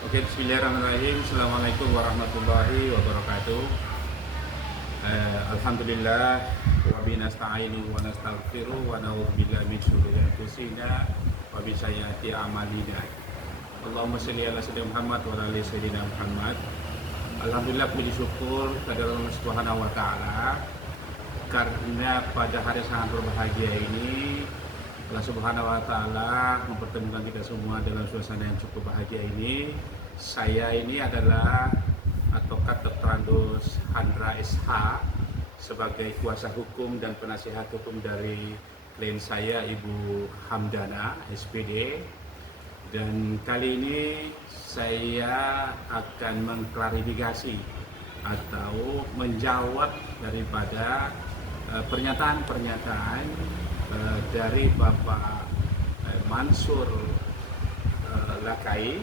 Oke, bismillahirrahmanirrahim. Assalamualaikum warahmatullahi wabarakatuh. Alhamdulillah wa binasta'inu wa nastaghfiru wa na'udzubillahi min syururi anfusina wa min sayyiati a'malina. Allahumma shalli ala sayyidina Muhammad wa ala ali sayyidina Muhammad. Alhamdulillah, puji syukur kepada Allah Subhanahu wa taala karena pada hari sangat berbahagia ini Allah Subhanahu wa taala mempertemukan kita semua dalam suasana yang cukup bahagia ini. Saya ini adalah Advokat Dr. Andus Handra SH sebagai kuasa hukum dan penasihat hukum dari klien saya Ibu Hamdana SPD. Dan kali ini saya akan mengklarifikasi atau menjawab daripada pernyataan-pernyataan dari Bapak Mansur Lakai,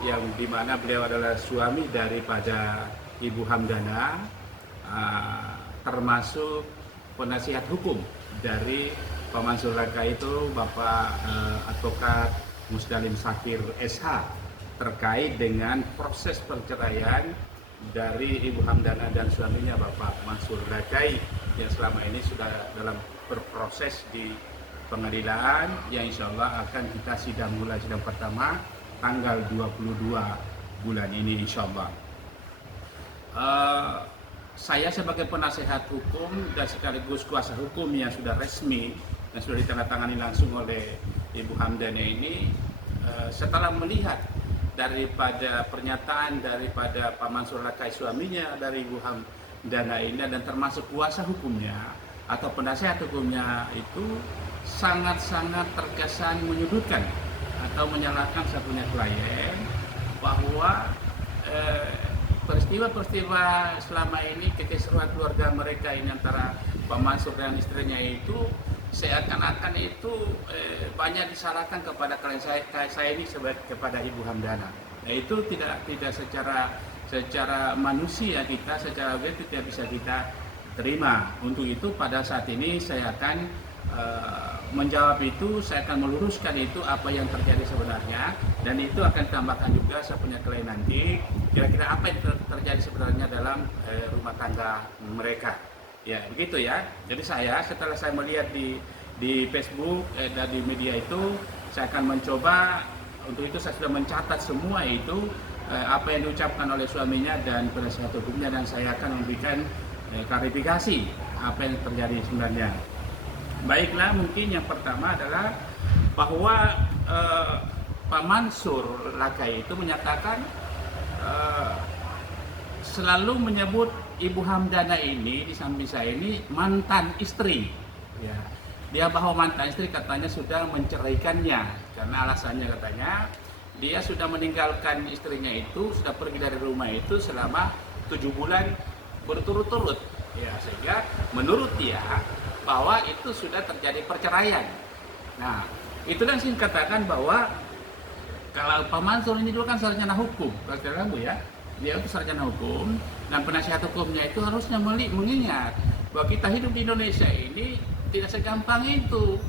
yang dimana beliau adalah suami daripada Ibu Hamdana, termasuk penasihat hukum dari Pak Mansur Lakai itu Bapak Advokat Musdalim Sakir SH terkait dengan proses perceraian dari Ibu Hamdana dan suaminya Bapak Mansur Lakai yang selama ini sudah dalam berproses di pengadilan, yang insya Allah akan kita mulai sidang pertama tanggal 22 bulan ini insya Allah. Saya sebagai penasehat hukum dan sekaligus kuasa hukum yang sudah resmi dan sudah ditandatangani langsung oleh Ibu Hamdana ini, setelah melihat daripada pernyataan daripada Pak Mansur Lakai suaminya dari Ibu Hamdana ini dan termasuk kuasa hukumnya atau penasihat hukumnya itu sangat-sangat terkesan menyudutkan atau menyalahkan satunya klien, bahwa peristiwa-peristiwa selama ini kekisruhan keluarga mereka ini antara Pak Mansur dan istrinya itu seakan-akan itu banyak disalahkan kepada klien saya ini kepada Ibu Hamdana. Nah, itu tidak secara manusia kita secara objektif tidak bisa kita terima. Untuk itu pada saat ini saya akan menjawab itu, saya akan meluruskan itu apa yang terjadi sebenarnya, dan itu akan ditambahkan juga saya punya klien nanti kira-kira apa yang terjadi sebenarnya dalam rumah tangga mereka. Ya, begitu ya. Jadi setelah saya melihat di Facebook dan di media itu, saya akan mencoba, untuk itu saya sudah mencatat semua itu apa yang diucapkan oleh suaminya dan penasihat hukumnya, dan saya akan memberikan klarifikasi apa yang terjadi sebenarnya. Baiklah, mungkin yang pertama adalah bahwa Pak Mansur Lakai itu menyatakan selalu menyebut Ibu Hamdana ini di samping saya ini mantan istri. Ya, dia bahwa mantan istri katanya sudah menceraikannya karena alasannya katanya dia sudah meninggalkan istrinya itu, sudah pergi dari rumah itu selama 7 bulan berturut-turut. Ya, sehingga menurut dia bahwa itu sudah terjadi perceraian. Nah, itu yang saya katakan bahwa kalau Pak Mansur ini dulu kan sarjana hukum, kalau kamu ya, dia itu sarjana hukum dan penasihat hukumnya itu harusnya mengingat bahwa kita hidup di Indonesia ini tidak segampang itu.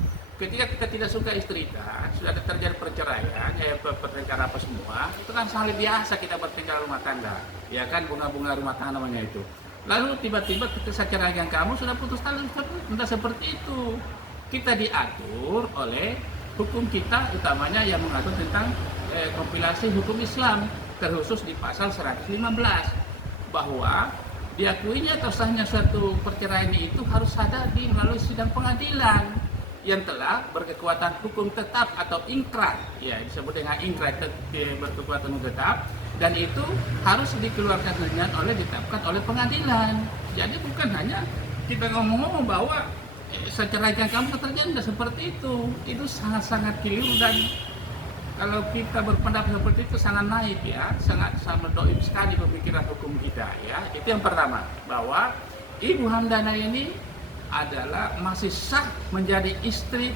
Ketika kita tidak suka istri kita, sudah terjadi perceraian, pertengkaran apa semua, itu kan hal biasa kita bertengkar rumah tangga, ya kan, bunga-bunga rumah tangga namanya itu. Lalu tiba-tiba ketika ceraian kamu sudah putus tali, sudah seperti itu. Kita diatur oleh hukum kita, utamanya yang mengatur tentang kompilasi hukum Islam, terkhusus di pasal 115, bahwa diakuinya atau sahnya suatu perceraian itu harus ada melalui sidang pengadilan yang telah berkekuatan hukum tetap atau ingkrah, ya disebut dengan ingkrah, berkekuatan hukum tetap, dan itu harus dikeluarkan ditetapkan oleh pengadilan. Jadi bukan hanya kita ngomong-ngomong bahwa seceraikan kamu terjadi seperti itu sangat-sangat keliru, dan kalau kita berpendapat seperti itu sangat naif ya, sangat doib sekali pemikiran hukum kita ya. Itu yang pertama, bahwa Ibu Hamdana ini adalah masih sah menjadi istri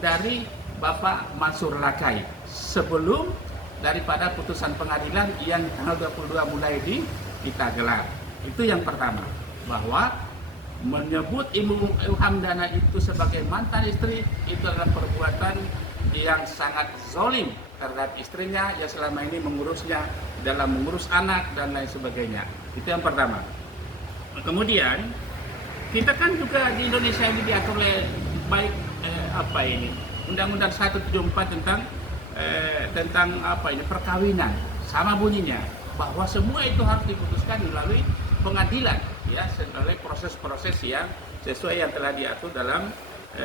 dari Bapak Mansur Lakai sebelum daripada putusan pengadilan yang tanggal 22 mulai kita gelar. Itu yang pertama, bahwa menyebut Ibu Hamdana itu sebagai mantan istri itu adalah perbuatan yang sangat zolim terhadap istrinya yang selama ini mengurusnya dalam mengurus anak dan lain sebagainya. Itu yang pertama. Kemudian kita kan juga di Indonesia ini diatur oleh baik Undang-Undang 174 tentang perkawinan, sama bunyinya bahwa semua itu harus diputuskan melalui pengadilan, ya, melalui proses-proses yang sesuai yang telah diatur dalam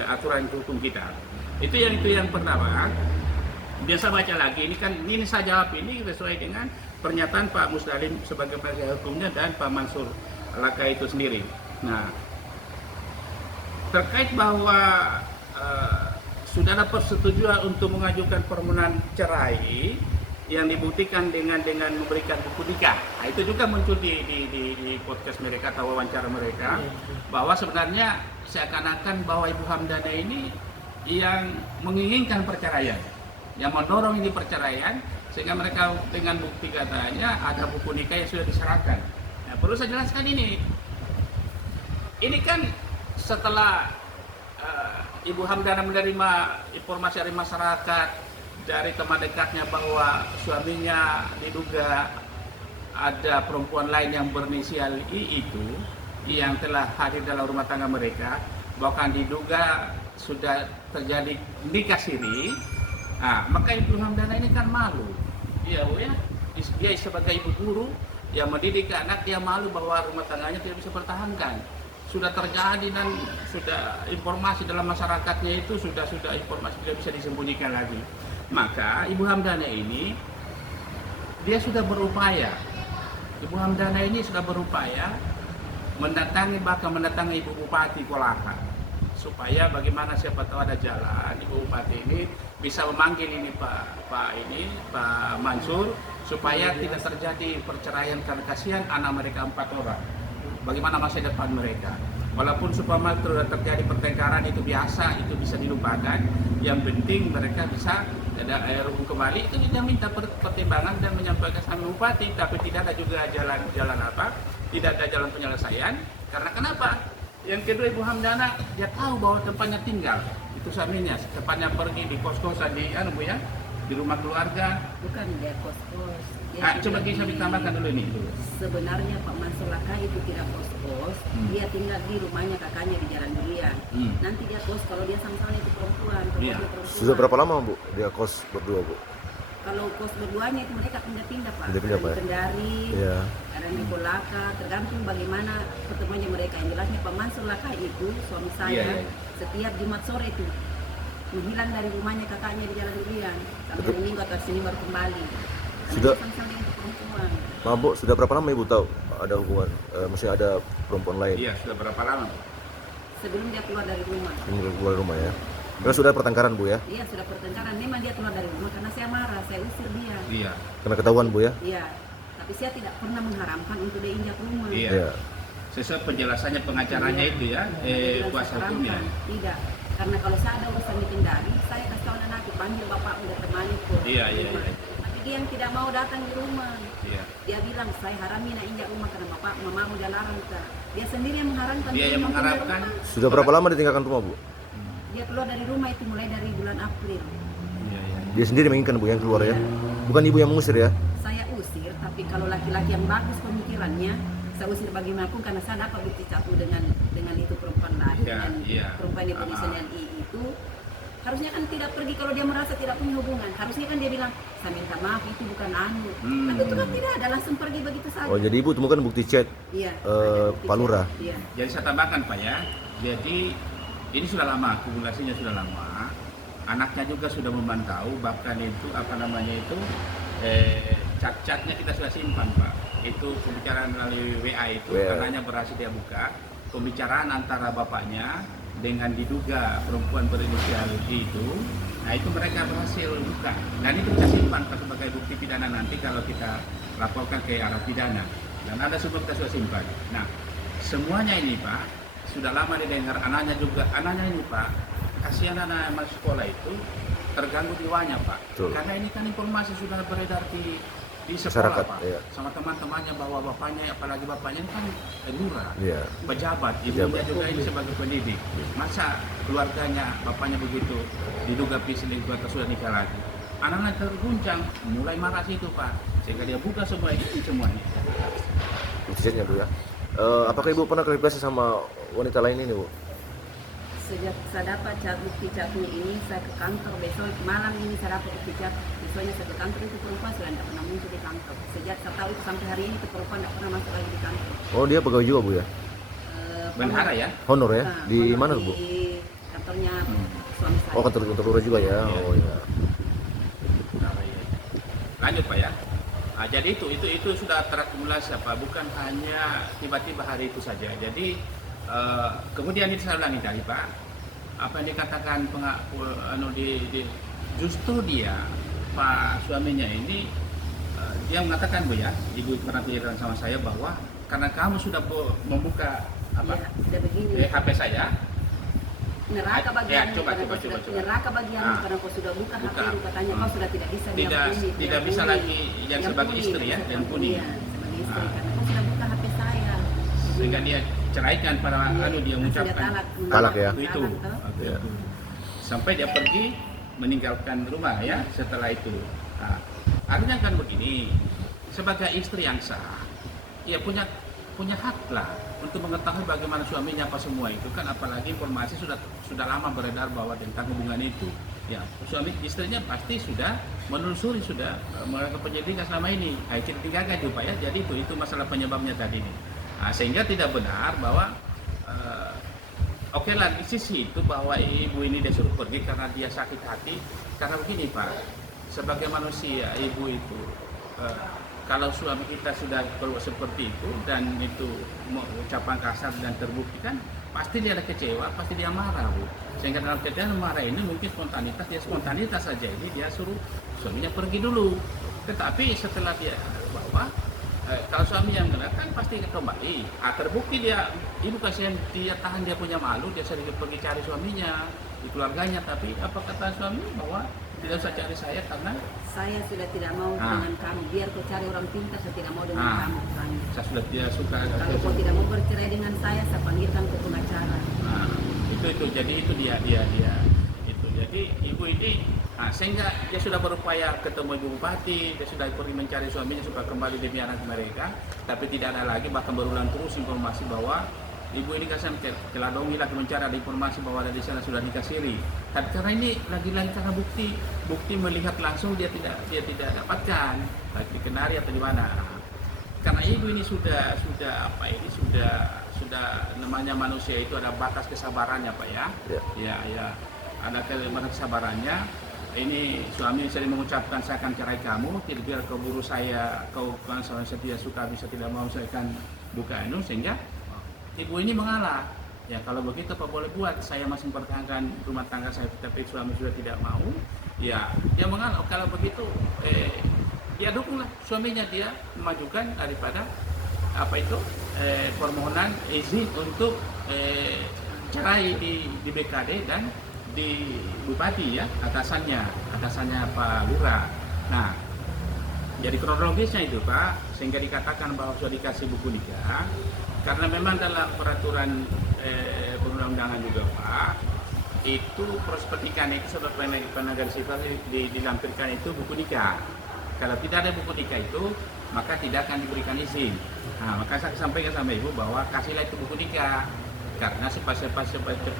aturan hukum kita. Itu yang pertama. Biasa baca lagi, ini saya jawab ini sesuai dengan pernyataan Pak Musdalim sebagai penasihat hukumnya dan Pak Mansur Laka itu sendiri. Nah, terkait bahwa sudah ada persetujuan untuk mengajukan permohonan cerai yang dibuktikan dengan memberikan buku nikah. Nah, itu juga muncul di podcast mereka atau wawancara mereka bahwa sebenarnya seakan-akan bahwa Ibu Hamdana ini yang menginginkan perceraian, yang mendorong ini perceraian, sehingga mereka dengan bukti katanya ada buku nikah yang sudah diserahkan. Nah, perlu saya jelaskan ini kan setelah Ibu Hamdana menerima informasi dari masyarakat, dari teman dekatnya bahwa suaminya diduga ada perempuan lain yang berinisial I itu yang telah hadir dalam rumah tangga mereka, bahkan diduga sudah terjadi nikah siri. Nah, maka Ibu Hamdana ini kan malu, ya Bu ya, dia sebagai ibu guru yang mendidik anak, dia malu bahwa rumah tangganya tidak bisa bertahankan. Sudah terjadi dan sudah informasi dalam masyarakatnya itu sudah informasi tidak bisa disembunyikan lagi. Maka Ibu Hamdana ini dia sudah berupaya. Ibu Hamdana ini sudah berupaya mendatangi Ibu Bupati Kolaka supaya bagaimana siapa tahu ada jalan Ibu Bupati ini bisa memanggil ini Pak Mansur supaya tidak terjadi perceraian karena kasihan anak mereka 4 orang. Bagaimana masa depan mereka? Walaupun supaya terjadi pertengkaran itu biasa, itu bisa dilupakan. Yang penting mereka bisa ada rukun kembali. Itu dia minta pertimbangan dan menyampaikan sama bupati, tapi tidak ada juga tidak ada jalan penyelesaian. Karena kenapa? Yang kedua, Ibu Hamdana dia tahu bahwa tempatnya tinggal itu suaminya, tempatnya pergi di kos-kosan di rumah keluarga. Bukan dia kos-kos. Coba bisa ditambahkan dulu ini. Sebenarnya Pak Mansur Laka itu tidak kos-kos, dia tinggal di rumahnya kakaknya di Jalan Durian. Nanti dia kos kalau dia sama-sama itu perempuan. Sudah berapa lama Bu dia kos berdua Bu? Kalau kos berduanya itu mereka pindah-pindah Pak. Pindah-pindah Pak. Kendari, kadang di Kolaka, tergantung bagaimana pertemuannya mereka. Yang jelasnya Pak Mansur Laka itu suami saya setiap Jumat sore itu menghilang dari rumahnya kakaknya di Jalan Durian sampai minggu atau Senin baru kembali. Sudah mabuk, sudah berapa lama Ibu tahu ada hubungan, masih ada perempuan lain? Iya, sudah berapa lama? Sebelum dia keluar dari rumah. Sebelum keluar dari rumah ya? Karena sudah pertengkaran Bu ya? Iya, sudah pertengkaran. Memang dia keluar dari rumah karena saya marah, saya usir dia. Iya. Karena ketahuan Bu ya? Iya, tapi saya tidak pernah mengharamkan untuk dia injak rumah. Iya. Sesuai penjelasannya pengacaranya itu ya, kuasa hukumnya. Tidak, karena kalau saya ada urusan di Kendari, saya kasih tahu anak panggil bapak udah temani kok. Iya. Dia yang tidak mau datang di rumah. Iya. Dia bilang saya harami nak injak rumah karena bapak mama udah larang Kak. Dia sendiri yang mengharamkan. Dia yang mengharapkan. Sudah berapa lama ditinggalkan rumah Bu? Dia keluar dari rumah itu mulai dari bulan April. Iya. Dia sendiri menginginkan Bu yang keluar ya? Bukan Ibu yang mengusir ya? Saya usir, tapi kalau laki-laki yang bagus pemikirannya, saya usir bagaimanapun karena saya dapat bukti satu dengan itu perempuan lain dan perempuan yang berinisial I itu. Harusnya kan tidak pergi kalau dia merasa tidak punya hubungan. Harusnya kan dia bilang, saya minta maaf itu bukan anu. Tapi itu kan tidak ada, langsung pergi begitu saja. Oh jadi Ibu temukan bukti chat Pak Lurah? Iya. Jadi saya tambahkan Pak ya, jadi ini sudah lama, akumulasinya sudah lama. Anaknya juga sudah memantau, bahkan itu cat-catnya kita sudah simpan Pak. Itu pembicaraan melalui WA itu, karenanya berhasil dia buka. Pembicaraan antara bapaknya dengan diduga perempuan berinisial I itu, nah itu mereka berhasil buka. Dan itu kita simpan sebagai bukti pidana nanti kalau kita laporkan ke arah pidana. Dan ada semua kita sudah simpan. Nah, semuanya ini Pak, sudah lama didengar anaknya ini Pak, kasihan anak masuk sekolah itu terganggu jiwanya Pak. Karena ini kan informasi sudah beredar di di sekolah Masyarakat, Pak, iya. sama teman-temannya bahwa bapaknya, apalagi bapaknya ini kan lurah, Iya. pejabat, ibunya juga ini sebagai pendidik. Masa keluarganya, bapaknya begitu diduga selingkuh atau sudah nikah lagi. Anak-anak terguncang, mulai marah situ Pak, sehingga dia buka semua ini semuanya. Chatnya Bu ya. Apakah Ibu pernah klarifikasi sama wanita lain ini Bu? Sejak saya dapat bukti catnya ini, saya ke kantor besok malam ini saya dapat bukti cat. Besoknya saya ke kantor, itu perempuan sudah tidak pernah muncul di kantor. Sejak saya tahu itu sampai hari ini itu perempuan tidak pernah masuk lagi di kantor. Oh dia pegawai juga Bu ya? Bendahara ya? Honor ya? Nah, Di honor mana Bu? Di kantornya suami saya. Oh kantor lurah juga ya? Iya. Oh iya. Lanjut Pak ya. Nah, jadi itu sudah terakumulasi Pak, bukan hanya tiba-tiba hari itu saja. Jadi kemudian itu saya ulangi tadi Pak, apa yang dikatakan justru dia Pak suaminya ini dia mengatakan Bu ya, Ibu pernah bilang sama saya bahwa karena kamu sudah membuka apa Ya, sudah begini. HP saya, Neraka bagianmu, coba. neraka bagianmu karena kau sudah buka HP itu, katanya kau sudah tidak bisa tidak bisa lagi yang sebagai istri ya, yang puni. Iya, sebagai istri karena kau sudah buka HP saya. Sehingga dia ceraikan pada dia mengucapkan Talak ya? itu. Ya. Sampai dia pergi meninggalkan rumah ya setelah itu. Nah, artinya kan begini, sebagai istri yang sah, ya punya hak lah untuk mengetahui bagaimana suaminya apa semua itu kan, apalagi informasi sudah lama beredar bahwa tentang hubungan itu ya suami istrinya pasti sudah menelusuri, sudah melakukan penyelidikan selama ini. Itu digagal juga ya, jadi itu masalah penyebabnya tadi ini. Nah, sehingga tidak benar bahwa oke lah di sisi itu bahwa ibu ini dia suruh pergi karena dia sakit hati. Karena begini Pak, sebagai manusia ibu itu kalau suami kita sudah berbuat seperti itu dan itu ucapan kasar dan terbukti kan pasti dia ada kecewa, pasti dia marah Bu. Sehingga dalam kejadian marah ini mungkin spontanitas saja ini dia suruh suaminya pergi dulu. Tetapi setelah dia bahwa kalau suami yang kan pasti kembali. Terbukti dia, ibu kasihan dia tahan, dia punya malu, dia sedikit pergi cari suaminya di keluarganya. Tapi apa kata suami bahwa tidak usah cari saya karena saya sudah tidak mau dengan kamu. Biar kau cari orang pintar, saya tidak mau dengan kamu. Saya sudah tidak suka. Kalau kau tidak mau bercerai dengan saya panggilkan ke pengacara. Itu jadi itu dia itu. Jadi ibu ini sehingga dia sudah berupaya ketemu ibu bupati, dia sudah pergi mencari suaminya supaya kembali demi anak mereka, tapi tidak ada lagi, bahkan berulang terus informasi bahwa ibu ini kasihan teladongi lagi mencari, ada informasi bahwa ada di sana sudah dikasiri. Tapi karena ini lagi-lagi karena bukti melihat langsung dia tidak dapatkan, baik di Kenari atau di mana. Karena ibu ini sudah namanya manusia itu ada batas kesabarannya Pak ya. Ya, ada batas kesabarannya. Ini suami sering mengucapkan saya akan cerai kamu, tidak keburu saya, kau kan saya setia suka bisa tidak mau saya akan buka itu, sehingga ibu ini mengalah. Ya kalau begitu apa boleh buat, saya masih mempertahankan rumah tangga saya, tapi suami sudah tidak mau. Ya dia mengalah. Kalau begitu dia dukunglah suaminya, dia memajukan daripada permohonan izin untuk cerai di BKD dan di bupati ya, atasannya Pak Lurah. Nah, jadi kronologisnya itu Pak, sehingga dikatakan bahwa sudah dikasih buku nikah karena memang dalam peraturan perundang-undangan juga Pak, itu proses pernikahan itu sebagai penegak sipil dilampirkan itu buku nikah. Kalau tidak ada buku nikah itu maka tidak akan diberikan izin. Nah, maka saya sampaikan sama ibu bahwa kasihlah itu buku nikah karena cepat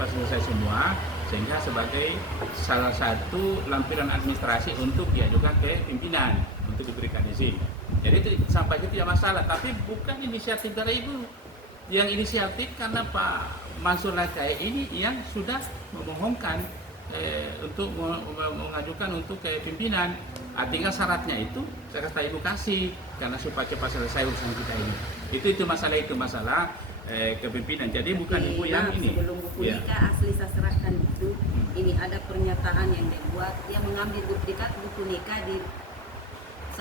selesai semua, sehingga sebagai salah satu lampiran administrasi untuk diajukan ke pimpinan untuk diberikan izin. Jadi itu sampai itu tidak masalah, tapi bukan inisiatif dari ibu. Yang inisiatif karena Pak Mansur Lakai ini yang sudah memohonkan untuk mengajukan untuk ke pimpinan. Tinggal syaratnya itu saya kata ibu kasih karena supaya cepat selesai urusan kita ini. Itu masalah kepimpinan. Jadi bukan ibu yang ini. Sebelum buku nikah asli saya serahkan itu, ini ada pernyataan yang dia buat, dia mengambil buku nikah di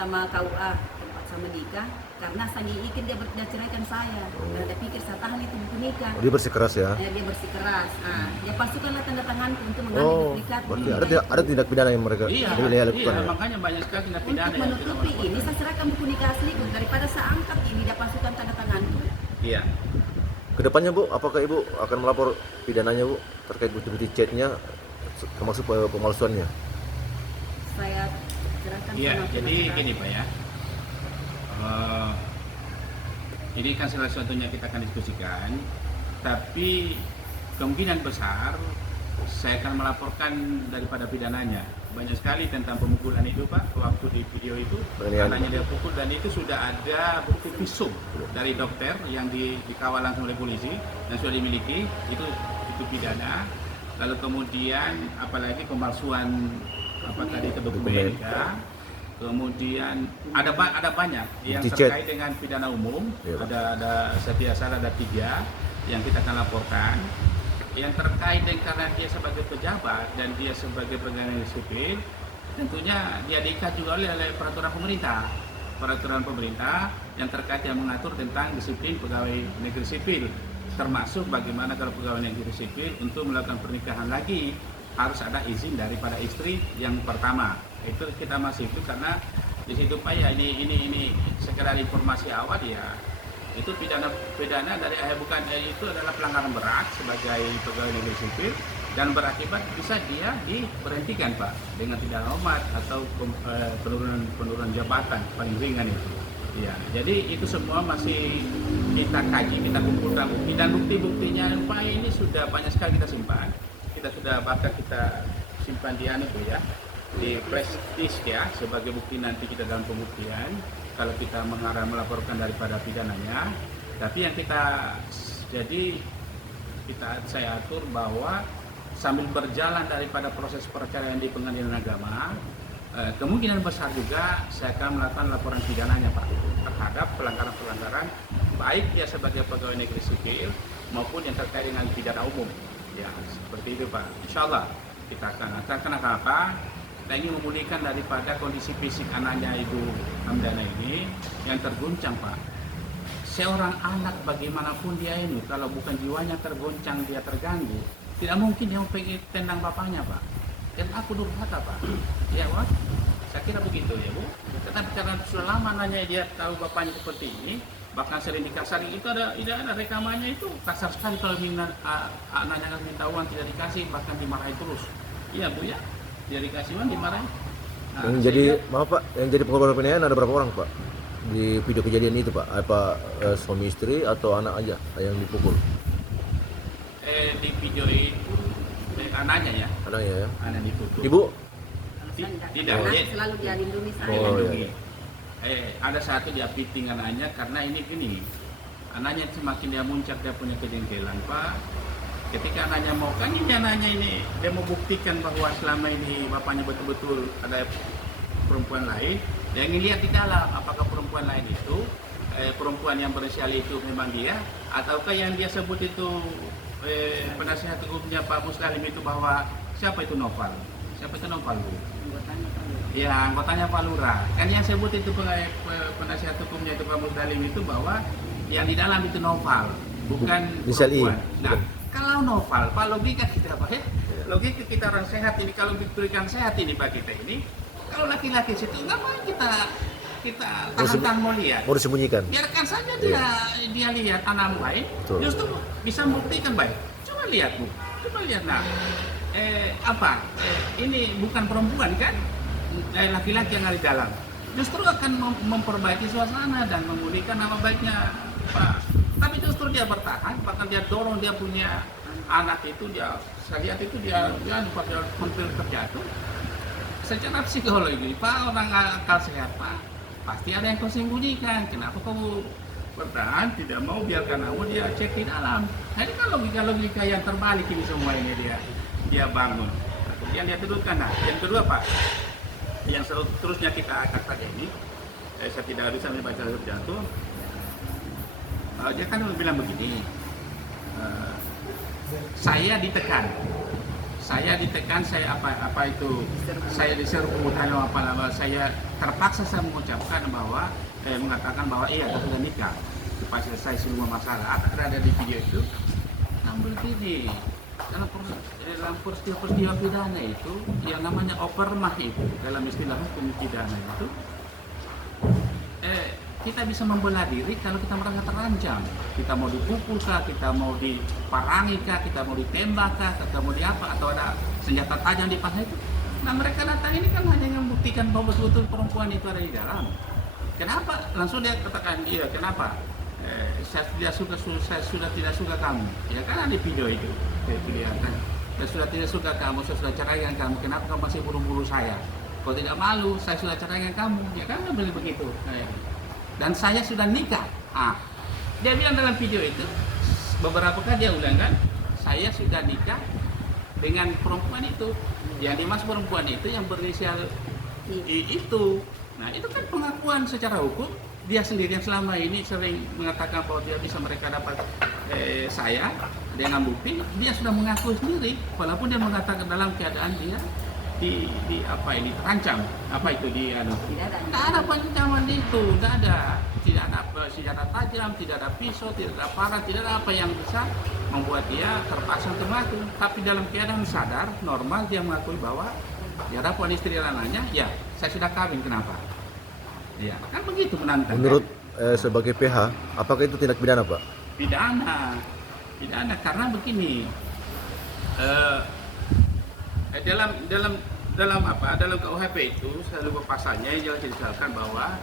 sama KUA tempat sama nikah karena Sani Ikin dia ceraikan saya. Karena dia pikir saya tahan itu buku nikah. Dia bersikeras ya. Dia bersikeras. Dia palsukanlah tanda tanganku untuk mengambil duplikat. Berarti ada tindak pidana yang mereka lakukan. Iya, makanya banyak sekali tindak pidana. Untuk menutupi ini saya serahkan buku nikah asliku daripada saya angkat ini dia palsukan tanda tanganku. Iya. Kedepannya Bu, apakah Ibu akan melapor pidananya Bu terkait bukti-bukti chatnya termasuk pemalsuannya? Saya serahkan Iya, sama jadi penasehat. gini Pak ya. Ini kan salah satunya kita akan diskusikan, tapi kemungkinan besar saya akan melaporkan daripada pidananya. Banyak sekali tentang pemukulan itu Pak, waktu di video itu anaknya dia pukul dan itu sudah ada bukti visum dari dokter yang dikawal langsung oleh polisi dan sudah dimiliki, itu pidana. Lalu kemudian apalagi pemalsuan itu dokumen nikah. Kemudian ada banyak yang terkait dengan pidana umum, ada setiap salah ada 3 yang kita akan laporkan. Yang terkait dengan karena dia sebagai pejabat dan dia sebagai pegawai sipil, tentunya dia diikat juga oleh peraturan pemerintah yang terkait yang mengatur tentang disiplin pegawai negeri sipil, termasuk bagaimana kalau pegawai negeri sipil untuk melakukan pernikahan lagi harus ada izin daripada istri yang pertama. Itu kita masih itu karena di situ Pak ya ini sekedar informasi awal ya, itu pidana dari itu adalah pelanggaran berat sebagai pegawai negeri sipil dan berakibat bisa dia diberhentikan Pak dengan tidak hormat atau penurunan jabatan paling ringan itu. Ya, jadi itu semua masih kita kaji, kita kumpulkan bukti dan bukti-buktinya Pak ini sudah banyak sekali kita simpan. Kita sudah bahkan kita simpan di flash disk ya sebagai bukti nanti kita dalam pembuktian kalau kita melaporkan daripada pidananya. Tapi yang saya atur bahwa sambil berjalan daripada proses perceraian di pengadilan agama, kemungkinan besar juga saya akan melakukan laporan pidananya Pak terhadap pelanggaran-pelanggaran baik dia sebagai pegawai negeri sipil maupun yang terkait dengan pidana umum. Ya seperti itu Pak. Insya Allah kita akan apa? Kita ingin memulihkan daripada kondisi fisik anaknya Ibu Hamdana ini yang terguncang Pak. Seorang anak bagaimanapun dia ini, kalau bukan jiwanya tergoncang, dia terganggu, tidak mungkin dia pengen tendang bapaknya Pak. Dan aku durhaka Pak. Ya Pak, saya kira begitu ya Bu. Tetapi karena sudah lama nanya dia tahu bapaknya seperti ini, bahkan sering dikasari, itu ada rekamannya itu kasar sekali kalau anaknya minta uang tidak dikasih, bahkan dimarahi terus. Iya Bu ya. Dia dikasih uang dimarahin. Nah, yang jadi pengorban penganiayaan ada berapa orang Pak di video kejadian itu Pak? Apa suami istri atau anak aja yang dipukul? Di video itu anaknya ya. Anaknya ya. Anak dipukul. Ibu? Tidak. Selalu dia lindungi saya. Iya. Ada satu dia piting anaknya karena ini gini. Anaknya semakin dia muncak dia punya kejengkelan Pak. Ketika anaknya mau kan ini anaknya ini dia mau buktikan bahwa selama ini bapaknya betul-betul ada perempuan lain, dia ingin lihat di dalam apakah perempuan lain itu perempuan yang berinisial itu memang dia ataukah yang dia sebut itu penasihat hukumnya Pak Muslim itu bahwa siapa itu Noval Bu? Ya anggotanya Pak Lurah. Kan yang sebut itu penasihat hukumnya itu Pak Muslim itu bahwa yang di dalam itu Noval bukan perempuan. Nah, kalau Noval, Pak logika kita Pak ya, logika kita orang sehat ini kalau diberikan sehat ini Pak kita ini, kalau laki-laki situ ngapain kita tahan mau lihat? Mau disembunyikan? Biarkan saja dia lihat anak baik, justru bisa membuktikan baik. Coba lihat Bu, nah, ini bukan perempuan kan, laki-laki yang ada di dalam, justru akan memperbaiki suasana dan memulihkan nama baiknya Pak. Tapi justru dia bertahan, bahkan dia dorong dia punya anak itu, saya lihat itu dia hampir terjatuh. Secara psikologi, Pak orang akal sehat Pak, pasti ada yang kau sembunyikan. Kenapa kamu bertahan, tidak mau biarkan kamu dia cek di dalam? Jadi kalau logika yang terbalik ini semua ini dia bangun. Kemudian dia teruskan. Nah, yang kedua Pak, yang seterusnya kita akan saja ini, saya tidak bisa membaca terjatuh. Dia kan bilang begini, saya ditekan saya ditekan, saya apa itu, saya diserbu apa saya terpaksa saya mengucapkan bahwa mengatakan bahwa iya kita sudah nikah, supaya selesai semua masalah. Ada di video itu. Namun begini, dalam peristiwa pidana itu yang namanya opermah itu dalam istilah hukum pidana itu kita bisa membela diri kalau kita merasa terancam. Kita mau dipukul kah, kita mau diparangi kah, kita mau ditembak kah, kita mau diapa, atau ada senjata tajam di paha itu. Nah mereka datang ini kan hanya membuktikan bahwa betul-betul perempuan itu ada di dalam. Kenapa? Langsung dia katakan, iya kenapa? Saya sudah tidak suka kamu. Ya kan ada video itu kelihatan. Saya sudah tidak suka kamu, saya sudah ceraikan kamu. Kenapa kamu masih buru-buru saya? Kalau tidak malu, saya sudah ceraikan kamu. Ya kan dia bilang begitu. Dan saya sudah nikah. Dia bilang dalam video itu, beberapa kali dia ulang kan, saya sudah nikah dengan perempuan itu. Yang dimaksud perempuan itu yang berinisial I itu. Nah itu kan pengakuan secara hukum. Dia sendiri yang selama ini sering mengatakan bahwa dia bisa mereka dapat saya dengan bukti. Dia sudah mengaku sendiri, walaupun dia mengatakan dalam keadaan dia terancam, tidak ada ancaman itu, tidak ada senjata tajam, tidak ada pisau, tidak ada parang, tidak ada apa yang bisa membuat dia terpaksa untuk mengaku. Tapi dalam keadaan sadar, normal dia mengakui bahwa di hadapan istri dan anaknya, ya saya sudah kawin, kenapa? Ya kan begitu menantang. Menurut sebagai PH, apakah itu tindak pidana Pak? Pidana karena begini. Dalam KUHP itu selalu pasalnya yang jelas dijelaskan bahwa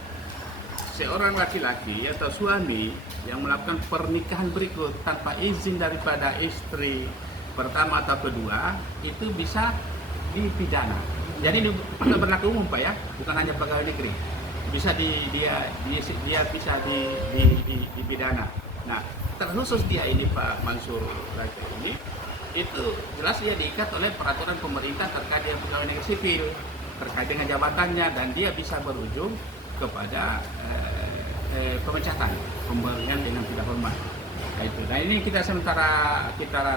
seorang laki-laki atau suami yang melakukan pernikahan berikut tanpa izin daripada istri pertama atau kedua itu bisa dipidana. Jadi berlaku umum Pak ya, bukan hanya pegawai negeri. Bisa dia bisa dipidana. Nah, terkhusus dia ini Pak Mansur Raja ini itu jelas dia diikat oleh peraturan pemerintah terkait dengan pegawai negeri sipil, terkait dengan jabatannya, dan dia bisa berujung kepada pemecatan, pemberhentian dengan tidak hormat. Nah ini kita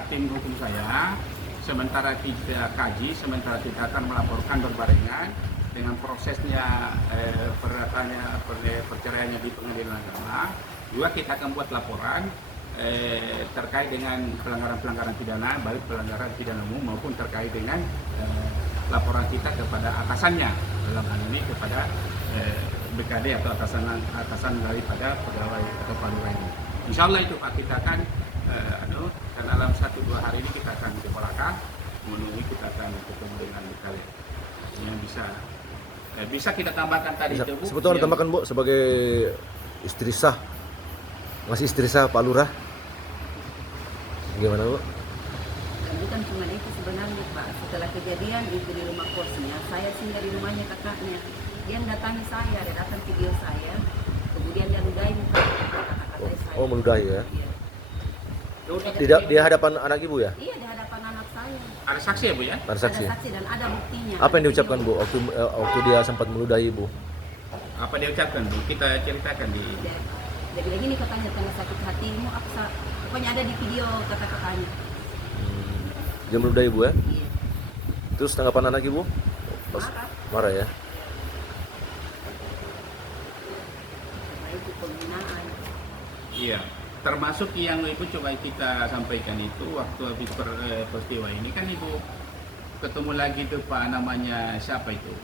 tim hukum saya, sementara kita kaji, sementara kita akan melaporkan berbarengan dengan prosesnya perceraiannya di pengadilan agama. Juga kita akan buat laporan terkait dengan pelanggaran pidana, baik pelanggaran pidana umum maupun terkait dengan laporan kita kepada atasannya, dalam hal ini kepada BKD atau atasan daripada pegawai atau palura ini. Insya Allah itu Pak, kita akan dan dalam 1-2 hari ini kita akan ke Malaka, memenuhi, kita akan ketemu dengan BKD yang bisa kita tambahkan tadi itu Bu. Sebetulnya tambahkan Bu sebagai istri sah, masih istri sah Pak Lurah. Gimana Bu? Dan bukan cuma itu sebenarnya Pak, setelah kejadian itu di rumah kosnya, saya singgah di rumahnya kakaknya. Dia mendatangi saya, dia datang video saya, kemudian dia ludahin kata-kata saya. Oh meludahi ya? Iya. Di hadapan anak Ibu ya? Iya, di hadapan anak saya. Ada saksi ya Bu ya? Ada saksi. Ada saksi dan ada buktinya. Apa yang diucapkan Bu waktu dia sempat meludahi Ibu? Apa dia ucapkan Bu? Kita ceritakan di. Dia bilang gini katanya, tengah sakit hatimu, pokoknya ada di video kata-katanya. Dia meludahi Ibu ya? Iya. Terus tanggapan anak Ibu? Marah. Marah ya? Karena itu penghinaan. Iya, termasuk yang Ibu coba kita sampaikan itu waktu habis peristiwa ini kan Ibu ketemu lagi tuh Pak namanya siapa itu?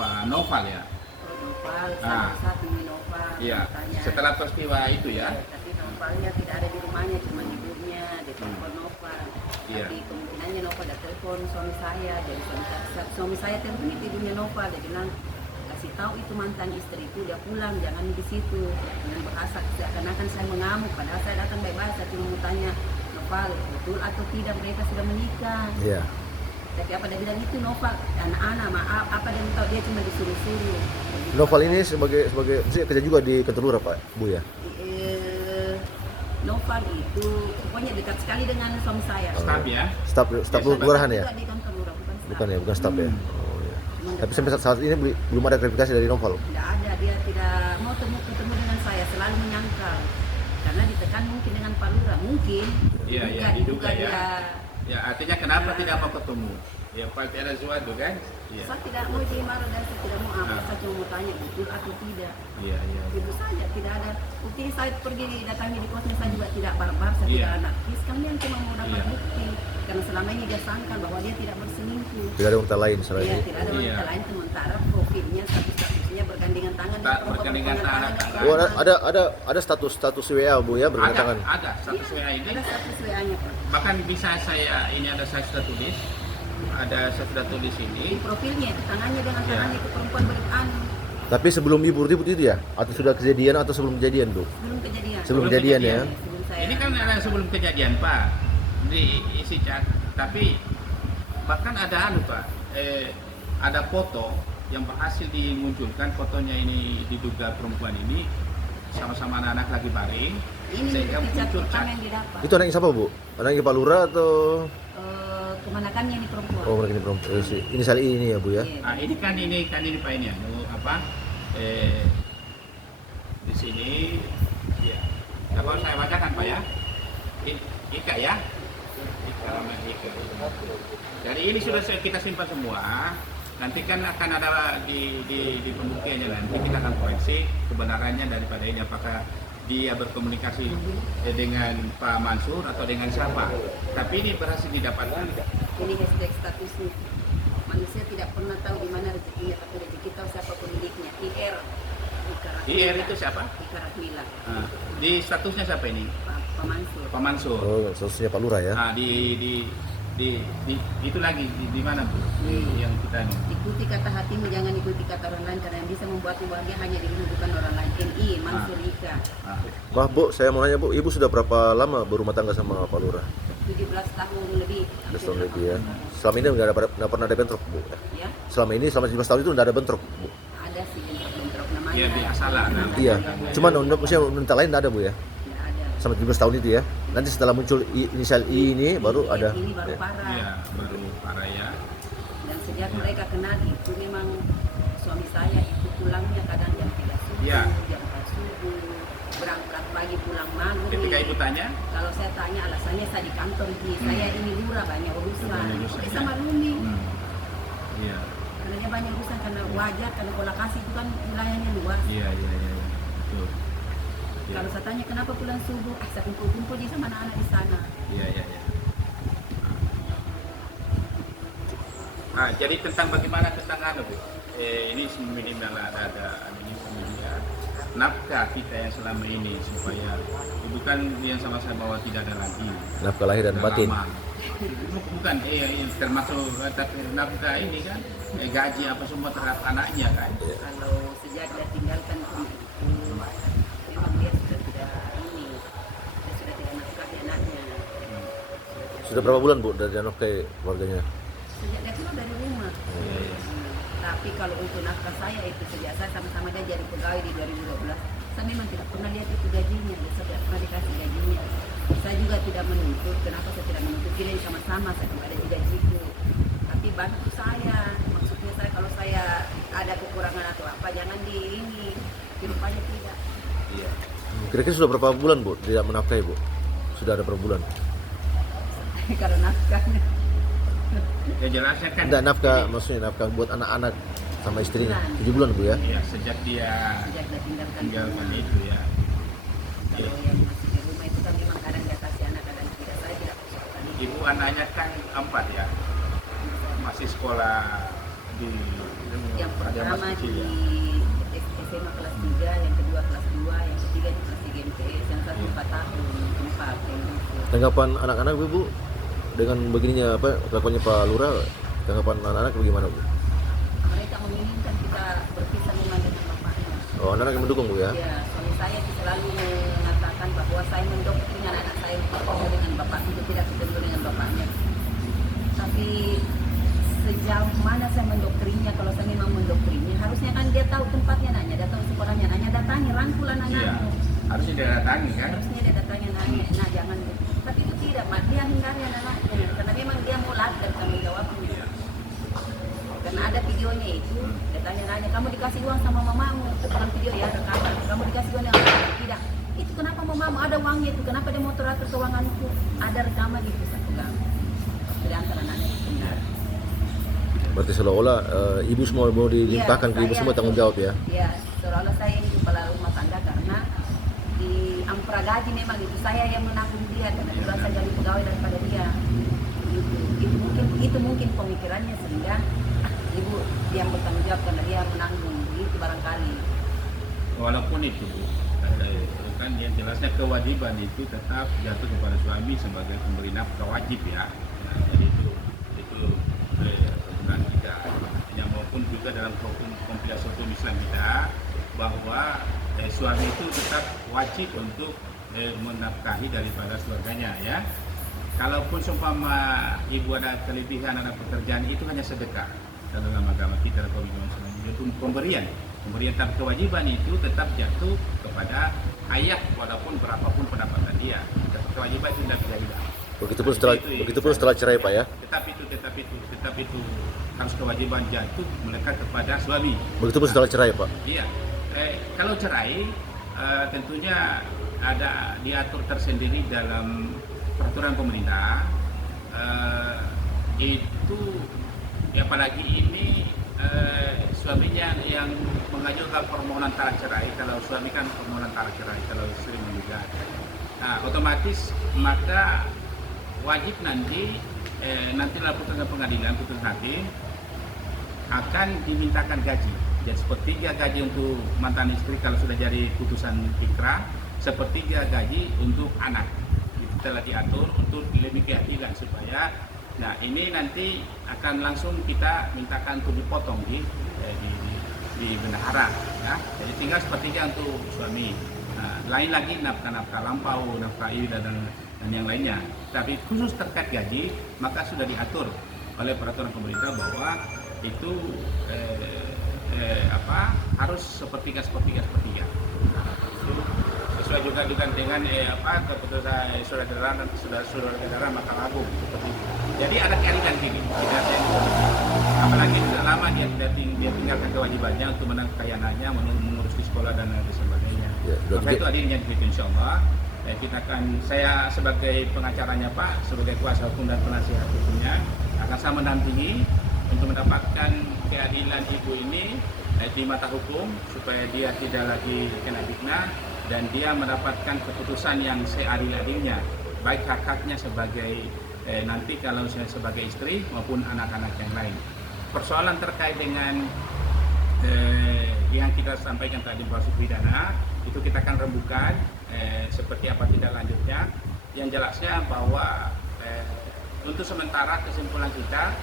Pak Noval ya? Noval, satu Noval. Iya, setelah peristiwa itu ya? Tapi Novalnya tidak ada di rumahnya, cuma ibunya, dia telepon Noval. Iya. Tapi kemungkinannya Noval ada telepon suami saya, jadi suami saya telepon itu ibunya Noval, dia bilang kasih tahu itu mantan istriku dia pulang, jangan di situ, dengan bahasa seakan-akan saya mengamuk, padahal saya datang baik-baik, saya cuma mau tanya Noval betul atau tidak mereka sudah menikah. Iya. Tapi apa dia bilang itu Noval, anak-anak maaf, apa dia tahu, dia cuma disuruh-suruh. Noval ini sebagai maksudnya kerja juga di kantor lurah Pak Bu ya? Noval itu pokoknya dekat sekali dengan suami saya. Staf ya? Staf kelurahan ya? Di kantor lurah, bukan staf. Bukan ya, bukan staf ya. Oh, ya. Cuman Tapi dekat. sampai saat ini belum ada klarifikasi dari Noval. Tidak ada, dia tidak mau ketemu dengan saya, selalu menyangkal. Karena ditekan mungkin dengan Pak Lurah, mungkin. Iya, diduga ya. Dia Ya, artinya kenapa tidak mau ketemu? Ya, pasti ada sesuatu kan? Iya. Saya tidak mau jadi marah dan saya tidak mau apa, saya cuma mau tanya betul atau tidak. Iya, iya. Itu saja, tidak ada bukti. Saya pergi datangi di kosnya, saya juga tidak barbar, saya tidak anarkis. Kalian cuma mau dapat bukti, karena selama ini dia sangka bahwa dia tidak berselingkuh. Tidak ada wanita lain selain Iya, ini. tidak ada wanita lain, sementara profilnya statusnya bergandengan tangan. Tak bergandengan tangan. Oh, ada status WA Bu ya bergandengan tangan. Ada status WA ini. Ada status WA-nya, Pak. Bahkan bisa saya ini ada saya sudah tulis. Ada saya sudah tulis Di ini. profilnya itu tangannya dengan tangannya itu perempuan beranu. Tapi sebelum Ibu ribut itu ya? Atau sudah kejadian atau sebelum kejadian Bu? Sebelum kejadian. Sebelum kejadian ya? Sebelum saya. Ini kan ada sebelum kejadian Pak di isi chat. Tapi bahkan ada Pak, ada foto yang berhasil dimunculkan. Fotonya ini diduga perempuan ini sama-sama anak-anak lagi baring. Ini Sehingga bukti cat muncul pertama chat. yang didapat. Itu anaknya siapa Bu? Anaknya Pak Lurah atau? Kemanakannya ini perempuan. Oh mereka ini perempuan. Inisial I ini ya Bu ya? Iya. Nah, ini Pak ini ya, apa? Di sini, ya. Kalau saya bacakan Pak ya, Ika ya, Ika. Jadi ini sudah kita simpan semua. Nanti kan akan ada di pembuktiannya nanti kita akan koreksi kebenarannya daripada ini apakah dia berkomunikasi dengan Pak Mansur atau dengan siapa. Tapi ini berhasil didapatkan. Ini hashtag statusnya. Manusia tidak pernah tahu di mana rezekinya, tapi rezeki tahu siapa pemiliknya. IR. IR itu siapa? Ika Rahmila. Nah, di statusnya siapa ini? Pak Mansur. Pak Mansur. Oh statusnya Pak Lurah ya? Nah, itu lagi di mana tuh? Yang kita ini. Ikuti kata hatimu, jangan ikuti kata orang lain, karena yang bisa membuatmu bahagia hanya dirimu, bukan orang lain. NI Mansur Ika. Wah Bu, saya mau nanya Bu, Ibu sudah berapa lama berumah tangga sama Pak Lurah? 17 tahun lebih. 17 tahun lebih ya. Selama ini nggak pernah ada bentrok Bu? Ya, Selama 17 tahun itu nggak ada bentrok Bu? ada sih bentrok namanya. Ya biasalah. Iya. Cuman untuk maksudnya wanita lain nggak ada Bu ya? Tidak ada. Sama 17 tahun itu ya. Nanti setelah muncul inisial I ini baru ada. Ini baru Ya. parah. Iya, baru parah ya. Dan sejak mereka kenal itu memang suami saya itu pulangnya kadang jam 3 subuh, Iya. jam 4 subuh, berangkat pagi pulang maghrib. Ketika ibu tanya, Kalau saya tanya alasannya saya di kantor Ji, saya ini lurah banyak urusan. Banyak urusan, Oke, ya. sama Lumi. iya, Karena dia banyak urusan karena wajar, karena Kola Kasih itu kan wilayahnya luas. iya, betul. Iya. Kalau saya tanya kenapa pulang subuh, saya kumpul-kumpul Ji sama anak-anak di sana. Iya. Nah, jadi tentang bagaimana tentang Bu? Ini minimal ada ini kemudian nafkah kita yang selama ini supaya ibu kan yang sama saya bahwa tidak ada lagi. Nafkah lahir dan Sudah batin. lama. Bukan, termasuk tapi nafkah ini kan gaji apa semua terhadap anaknya kan. Kalau sejak dia tinggalkan itu, memang dia sudah tidak ini, dia sudah tidak nafkahi anaknya. Sudah berapa bulan Bu dari nafkah keluarganya? Sejak dia keluar dari rumah. Iya. Tapi kalau untuk nafkah saya itu sejak saya sama-sama dia jadi pegawai di 2012, saya memang tidak pernah lihat itu gajinya, saya tidak pernah dikasih gajinya. Saya juga tidak menuntut, kenapa saya tidak menuntut, kita sama-sama, saya tidak ada gajiku. Tapi bantu saya, maksudnya saya kalau saya ada kekurangan atau apa, jangan di ini, rupanya tidak. Iya. Kira-kira sudah berapa bulan Bu tidak menafkahi Bu? Sudah ada berapa bulan? Kalau nafkahnya, Ya jelasnya kan. Enggak nafkah, maksudnya nafkah buat anak-anak sama istrinya. 7 bulan Bu ya? Iya, sejak dia sejak dia tinggalkan tinggalkan rumah. itu ya. Kalau yang masih di rumah itu kan memang kadang dia kasih anak, kadang tidak, saya tidak persoalkan itu. Ibu anaknya kan 4 ya. Masih sekolah di Yang ada pertama masih kecil di ya. SMA kelas 3, yang kedua kelas 2, yang ketiga di kelas 3 MTS, yang satu 4 tahun, 4 yang gitu. Tanggapan anak-anak Bu dengan begininya apa kelakuannya Pak Lurah, tanggapan anak-anak bagaimana Bu? Mereka menginginkan kita berpisah memang dengan bapaknya. Oh anak-anak yang mendukung Bu ya? Ya, suami saya itu selalu mengatakan bahwa saya mendoktrin anak saya untuk ketemu dengan bapaknya, itu tidak ketemu dengan bapaknya. Tapi sejauh mana saya mendoktrinnya, kalau saya memang mendoktrinnya, harusnya kan dia tahu tempatnya nanya, dia tahu sekolahnya nanya, datangi, rangkul Iya. anak-anakmu. Harusnya dia datangi kan. Harusnya dia datangi anaknya, nah jangan. Tapi itu tidak, Mak. Dia hindari anak-anaknya, karena memang dia mau lari dari tanggung jawabnya. Karena ada videonya itu, dia tanya-nanya, kamu dikasih uang sama mamamu, bukan video ya, rekaman, kamu dikasih uang yang tidak. Itu kenapa mamamu ada uangnya itu, kenapa dia mau teratur keuanganku, ada rekaman gitu, saya pegang. diantar anaknya itu benar. Berarti seolah-olah ibu semua mau dilimpahkan ke ibu semua tanggung jawab ya. Ya, seolah-olah saya ini kepala rumah tangga karena di ampera gaji memang itu saya yang menanggung dia karena kebetulan saya jadi pegawai daripada dia. Itu mungkin pemikirannya sehingga ibu yang bertanggung jawab karena dia menanggung itu barangkali. Walaupun itu kan yang jelasnya kewajiban itu tetap jatuh kepada suami sebagai pemberi nafkah wajib ya. Nah, jadi itu kebenaran kita. Artinya maupun juga dalam kompilasi hukum Islam kita bahwa suami itu tetap wajib untuk menafkahi daripada keluarganya ya. Kalaupun seumpama ibu ada kelebihan, ada pekerjaan, itu hanya sedekah dalam agama kita dan itu pemberian tapi kewajiban itu tetap jatuh kepada ayah walaupun berapapun pendapatan dia. Kewajiban itu tidak bisa hilang. Begitupun setelah cerai Pak ya. Tetap itu harus kewajiban jatuh melekat kepada suami. Begitupun setelah cerai Pak. Iya. Kalau cerai tentunya ada diatur tersendiri dalam peraturan pemerintah. Itu ya, apalagi ini suaminya yang mengajukan permohonan talak cerai. Kalau suami kan permohonan talak cerai, kalau istri menggugat. Nah, otomatis maka wajib nanti dalam putusan pengadilan, putusan hakim akan dimintakan gaji. Jadi sepertiga gaji untuk mantan istri kalau sudah jadi putusan ikrah, sepertiga gaji untuk anak. Itu telah diatur untuk lebih keadilan supaya, nah ini nanti akan langsung kita mintakan untuk dipotong di bendahara. Ya. Jadi tinggal sepertiga untuk suami. Nah, lain lagi nafkah lampau, nafkah iri dan yang lainnya. Tapi khusus terkait gaji, maka sudah diatur oleh peraturan pemerintah bahwa itu harus sepertiga. Nah, itu sesuai juga dengan keputusan saudara Mahkamah Agung seperti itu. Jadi ada keadilan gini. Apalagi sudah lama dia tinggalkan kewajibannya untuk menafkahi anaknya, mengurus di sekolah dan sebagainya. Ya, maka itu adilnya begitu insyaallah. Saya sebagai pengacaranya Pak, sebagai kuasa hukum dan penasihat hukumnya akan saya mendampingi untuk mendapatkan keadilan ibu ini di mata hukum supaya dia tidak lagi kena fitnah dan dia mendapatkan keputusan yang seadil-adilnya baik hak-haknya sebagai nanti kalau saya sebagai istri maupun anak-anak yang lain. Persoalan terkait dengan yang kita sampaikan tadi proses pidana itu kita akan rembukan seperti apa tindak lanjutnya. Yang jelasnya bahwa untuk sementara kesimpulan kita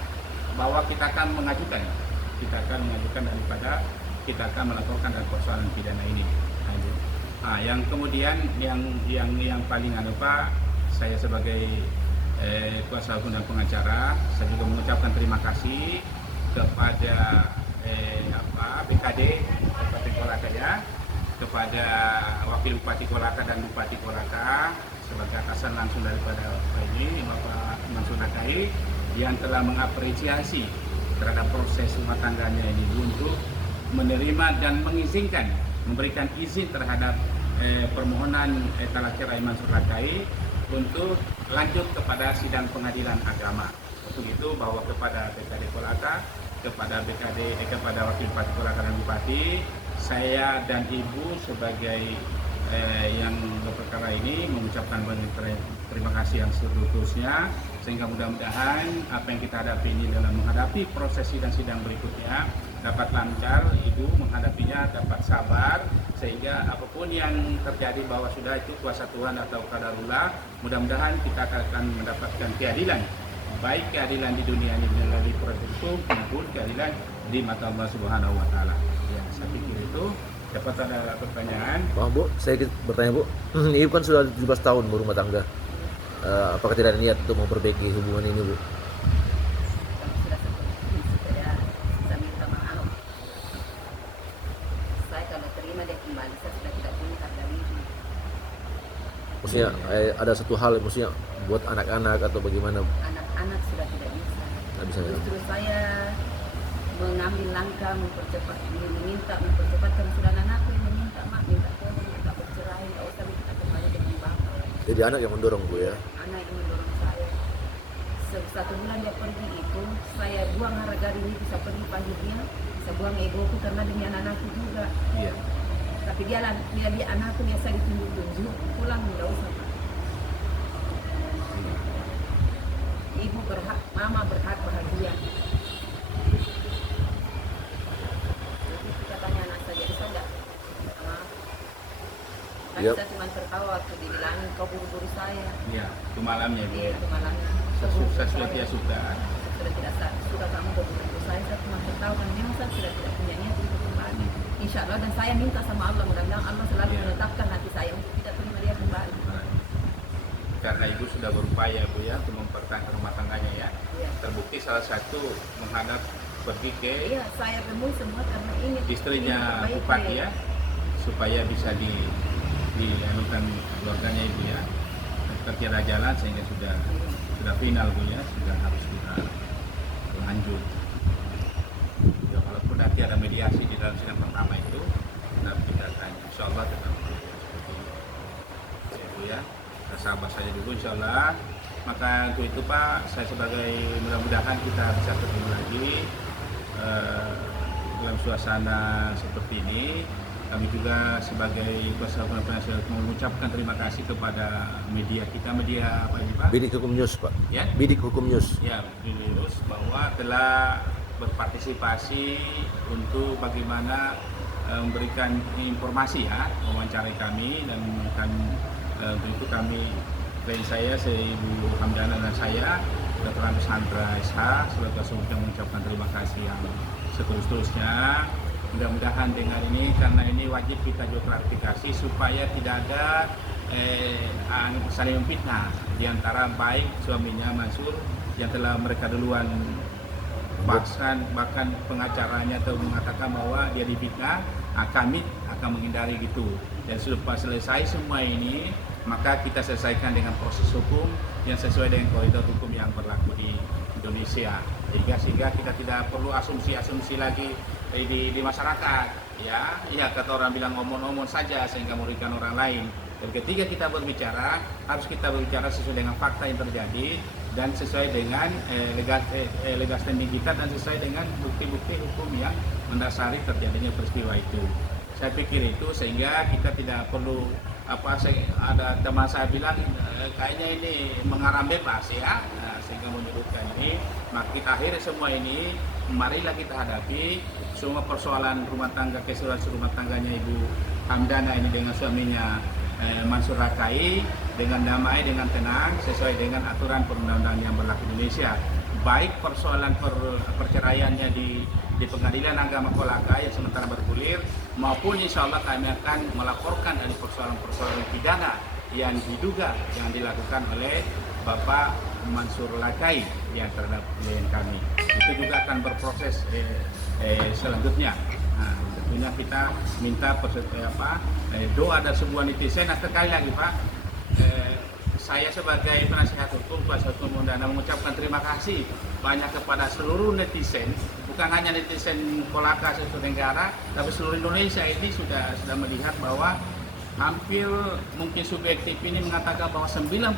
bahwa kita akan mengajukan daripada kita akan melakukan dalam persoalan pidana ini. Nah, yang kemudian yang paling Pak, saya sebagai kuasa hukum dan pengacara, saya juga mengucapkan terima kasih kepada BKD Bupati Kolaka ya, kepada Wakil Bupati Kolaka dan Bupati Kolaka sebagai atasan langsung daripada Bapak Mansur Nakai yang telah mengapresiasi terhadap proses rumah tangganya ini untuk menerima dan mengizinkan, memberikan izin terhadap permohonan talak cerai Mansur Nakai untuk lanjut kepada sidang pengadilan agama. Untuk itu bahwa kepada BKD Kolaka, kepada Wakil Bupati Kolaka dan Bupati, saya dan Ibu sebagai yang berperkara ini mengucapkan terima kasih yang seluruhnya, sehingga mudah-mudahan apa yang kita hadapi ini dalam menghadapi proses sidang-sidang berikutnya dapat lancar, Ibu menghadapinya dapat sabar, sehingga apapun yang terjadi bahwa sudah itu kuasa Tuhan atau qadarullah, mudah-mudahan kita akan mendapatkan keadilan, baik keadilan di dunia ini melalui proses hukum maupun keadilan di mata Allah Subhanahu wa taala. Ya, saya pikir itu. Dapat ada pertanyaan? Bu, saya bertanya Bu, Ibu kan sudah 17 tahun berumah tangga. Apakah tidak ada niat untuk memperbaiki hubungan ini Bu? Saya minta maaf. Saya kalau terima dia kembali, saya sudah tidak punya harga diri. Maksudnya ada satu hal, maksudnya buat anak-anak atau bagaimana? Anak-anak sudah tidak bisa. Tidak bisa ya? Justru saya mengambil langkah mempercepat karena sudah anakku yang minta tolong, minta bercerai, nggak usah kita kembali dengan bapak. Jadi anak yang mendorong Bu ya? Anak yang mendorong saya. satu bulan dia pergi itu, saya buang harga diri, bisa pergi panggil dia, bisa buang egoku karena demi anak-anakku juga. Iya. Tapi dia anakku biasa ditunjuk-tunjuk, pulang enggak usah Pak. Ibu berhak, mama berhak bahagia. Katanya anak saya, jadi saya enggak maaf. Tapi Yap. saya cuma tertawa waktu dibilangin kau buru-buru saya. Iya, itu malamnya Bu. Iya, itu malamnya. Saya sudah tidak suka. Sudah kamu buru-buru saya cuma tertawa kan memang saya sudah tidak punya niat untuk kembali. Insya Allah, dan saya minta sama Allah, mudah-mudahan Allah selalu Iya. menetapkan hati saya untuk tidak terima dia kembali. Karena ibu sudah berupaya Bu ya untuk mempertahankan rumah tangganya ya. Iya. Terbukti salah satu menghadap pergi ke Iya, saya temui semua karena ini istrinya ini bupati ya, supaya bisa dianukan keluarganya ibu ya. Tertiada jalan sehingga sudah final Bu ya, sudah harus kita lanjut. Ya, walaupun nanti ada mediasi di dalam sidang pertama itu, tetap kita tanya. Insya Allah tetap seperti itu. Ya, Bu ya, kita sabar saja dulu Insya Allah. Maka untuk itu Pak, saya sebagai mudah-mudahan kita bisa ketemu lagi dalam suasana seperti ini. Kami juga sebagai kuasa hukum penasihat mengucapkan terima kasih kepada media kita, media apa ini Pak? Bidik Hukum News, Pak. Ya, Bidik Hukum News. ya, News bahwa telah berpartisipasi untuk bagaimana memberikan informasi ya, mewawancarai kami dan untuk itu kami dari saya, Ibu Hamdana dan saya, Dr. Andes Handra SH, sebagai kuasa hukum mengucapkan terima kasih yang seterus-terusnya. Mudah-mudahan dengan ini, karena ini wajib kita juga klarifikasi supaya tidak ada saling memfitnah di antara baik suaminya Mansur yang telah mereka duluan bahkan pengacaranya atau mengatakan bahwa dia difitnah, kami akan menghindari gitu. Dan sudah selesai semua ini, maka kita selesaikan dengan proses hukum yang sesuai dengan koridor hukum yang berlaku di Indonesia. Sehingga kita tidak perlu asumsi-asumsi lagi di masyarakat. Ya kata orang bilang ngomong-ngomong saja sehingga merugikan orang lain. Dan ketika kita berbicara, harus kita berbicara sesuai dengan fakta yang terjadi dan sesuai dengan legal standing kita dan sesuai dengan bukti-bukti hukum yang mendasari terjadinya peristiwa itu. Saya pikir itu sehingga kita tidak perlu ada teman saya bilang kayaknya ini mengarang bebas ya, sehingga menyebutkan ini. Maka kita akhiri semua ini, marilah kita hadapi semua persoalan rumah tangga, keseluruhan rumah tangganya Ibu Hamdana ini dengan suaminya Mansur Rakai dengan damai, dengan tenang, sesuai dengan aturan perundang-undangan yang berlaku di Indonesia. Baik persoalan perceraiannya di Pengadilan Agama Kolaka yang sementara bergulir, maupun insya Allah kami akan melaporkan dari persoalan-persoalan pidana yang diduga yang dilakukan oleh Bapak Mansur Rakai yang terhadap klien kami. Itu juga akan berproses selanjutnya. Nah, tentunya kita minta doa dari sebuah netizen. Nah, sekali lagi Pak, saya sebagai penasihat hukum, kuasa hukum Undana mengucapkan terima kasih banyak kepada seluruh netizen, bukan hanya netizen Kolaka seluruh negara, tapi seluruh Indonesia ini sudah melihat bahwa hampir mungkin subjektif ini mengatakan bahwa 99%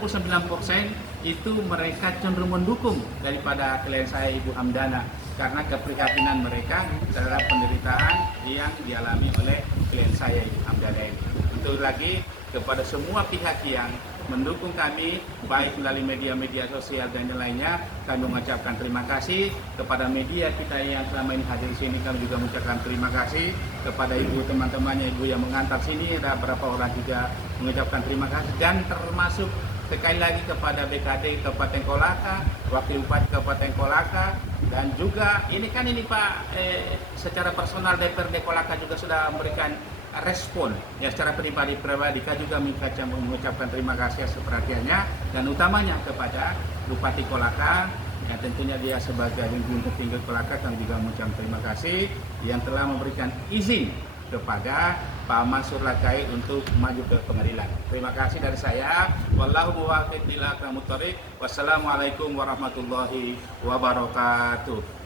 itu mereka cenderung mendukung daripada klien saya Ibu Hamdana karena keprihatinan mereka terhadap penderitaan yang dialami oleh klien saya Ibu Hamdana ini. Untuk lagi kepada semua pihak yang mendukung kami baik melalui media-media sosial dan yang lainnya, kami mengucapkan terima kasih kepada media kita yang selama ini hadir di sini. Kami juga mengucapkan terima kasih kepada ibu, teman-temannya ibu yang mengantar sini, ada beberapa orang juga mengucapkan terima kasih, dan termasuk sekali lagi kepada BKD Kabupaten Kolaka, Wakil Bupati Kabupaten Kolaka, dan juga ini Pak, secara personal DPRD Kolaka juga sudah memberikan respon ya secara pribadi kami juga mengucapkan terima kasih atas perhatiannya, dan utamanya kepada Bupati Kolaka yang tentunya dia sebagai pimpinan tertinggi Kolaka, kami juga mengucapkan terima kasih yang telah memberikan izin kepada Pak Mansur Rakai untuk maju ke pengadilan. Terima kasih dari saya. Wallahu muwaffiq ila aqwamit thoriq. Wassalamualaikum warahmatullahi wabarakatuh.